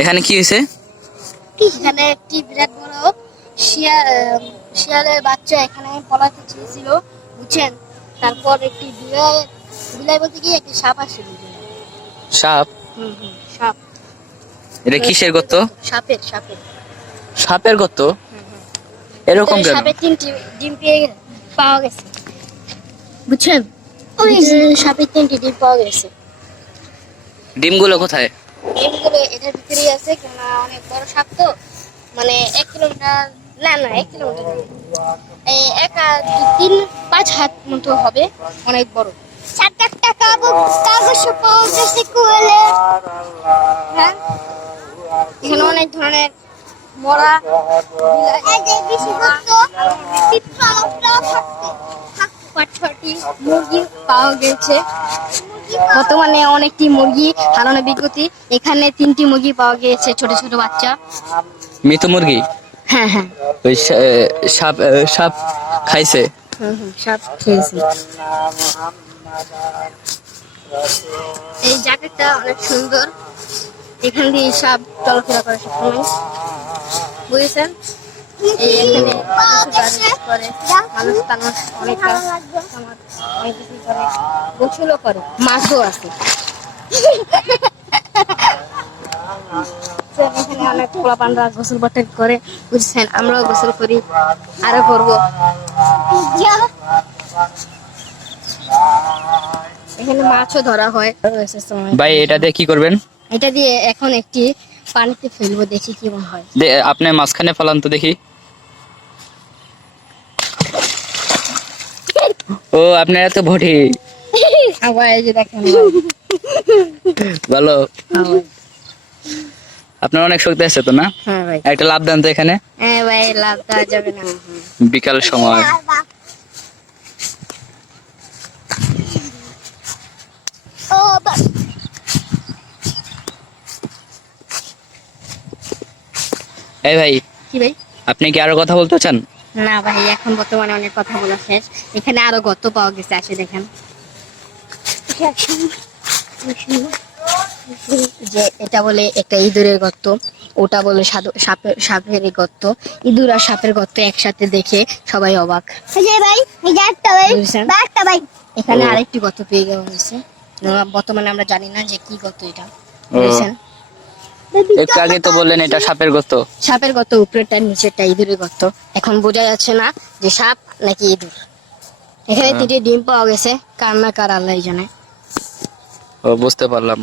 এখানে কি হয়েছে? এখানে একটি বিরাট বড় শিয়ালের বাচ্চা এখানে পলাতে চেয়েছিল, বুঝছেন? তারপর একটি বিলাই বিলাই বলতে গিয়ে একটি সাপ আসে। সাপ? সাপ। এটা কিসের গর্ত? সাপের সাপের সাপের গর্ত? এরকম কেন? সাপের 3টি ডিম পাওয়া গেছে, বুঝছেন? সাপের 3টি ডিম পাওয়া গেছে। ডিমগুলো কোথায়? ডিমগুলো এটার ভিতরেই আছে, কেননা অনেক বড় সাপ তো, মানে 1 কিলোমিটার না 1 কিলোমিটার এই 3-5 হাত মতো হবে, অনেক বড়। 7-8 কাগজ পাওয়া গেছে কুয়েলে। হ্যাঁ, এখানে অনেক ধরনের মরা মুরগি পাওয়া গেছে। বর্তমানে অনেকটি মুরগি হারানো বিজ্ঞপ্তি। এখানে 3টি মুরগি পাওয়া গিয়েছে, ছোট ছোট বাচ্চা। মৃত মুরগি? হ্যাঁ হ্যাঁ। ওই সাপ সাপ খাইছে? সাপ খেয়েছে। এই জায়গাটা অনেক সুন্দর, এখান দিয়ে সাপ চলাফেরা করে সবসময়, বুঝেছেন? মানুষ অনেক কিছু করে, গোসলও করে, মাছও আছে। এখানে অনেক পোলাপানরা গোসল বটে করে, বুঝছেন? আমরাও গোসল করি, আরো করবো। এখানে মাছও ধরা হয়। ভাই এটা দিয়ে কি করবেন? এটা দিয়ে এখন একটি পানিতে ফেলবো, দেখি কি হয়। আপনি মাঝখানে ফেলান তো দেখি। ও আপনার এত ভটি। আবার এই যে দেখেন, ভালো। আপনার অনেক শক্তি আছে তো না? হ্যাঁ ভাই। একটা লাভ দেন তো এখানে। হ্যাঁ ভাই, লাভ দেওয়া যাবে না বিকাল সময়। এই ভাই, কি ভাই? আপনি কি আরো কথা বলতে চান? না ভাই, এখন বর্তমানে অনেক কথা বলা শেষ। এখানে আরো গর্ত পাওয়া গেছে, আসে দেখেন। যে এটা বলে একটা ইঁদুরের গর্ত, ওটা বলে সাপের গর্ত। ইঁদুর আর সাপের গর্ত একসাথে দেখে সবাই অবাক। এখানে আরেকটি গর্ত পেয়ে যাওয়া হয়েছে, বর্তমানে আমরা জানি না যে কি গর্ত এটা, বুঝছেন? একটু আগে তো বললেন এটা সাপের গর্ত। সাপের গর্ত, উপরেরটা নিচেরটা ইঁদুরের গর্ত। এখন বোঝা যাচ্ছে না যে সাপ নাকি ইঁদুর। এখানে 3টি ডিম পাওয়া গেছে, কার না কার আল্লাহ জানে। ও, বুঝতে পারলাম।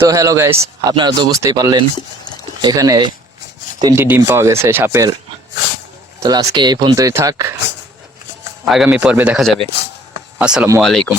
তো হ্যালো গাইস, আপনারা তো বুঝতেই পারলেন এখানে 3টি ডিম পাওয়া গেছে সাপের। তাহলে আজকে এই পর্যন্তই থাক, আগামী পর্বে দেখা যাবে। আসসালামু আলাইকুম।